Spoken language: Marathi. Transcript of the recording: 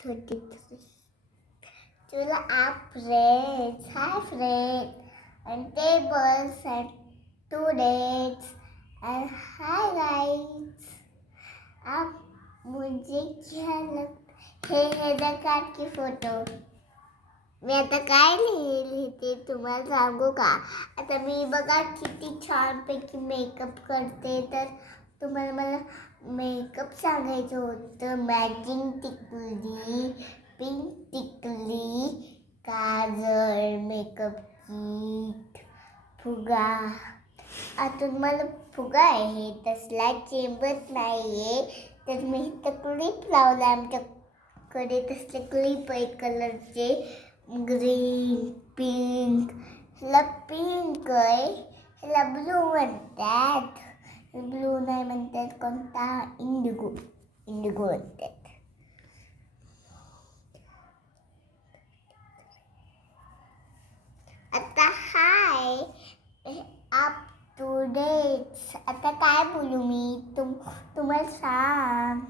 33. Chula app friends. Hi friends. And tables and two dates. And hi guys. आप मुझे क्या लग हे काढ की फोटो. मी आता काय लिहिते तुम्हाला सांगू का. आता मी बघा किती छानपैकी मेकअप करते. तर तुम्हाला मला मेकअप सांगायचं होतं. मॅचिंग टिकली, पिंक टिकली, काजळ, मेकअप किट, फुगा. आता मला फुगा आहे तसला चेंबत नाहीये. तर मी इथं क्लिप लावला. आमच्याकडे तसले क्लिप आहे कलरचे. Green, pink. ह्याला पिंक आहे, ह्याला ब्लू म्हणतात. ब्लू नाही म्हणतात कोणता, इंडिगो म्हणतात. आता हाय अप टू डेट्स. आता काय बोलू मी तुम्हाला सांग.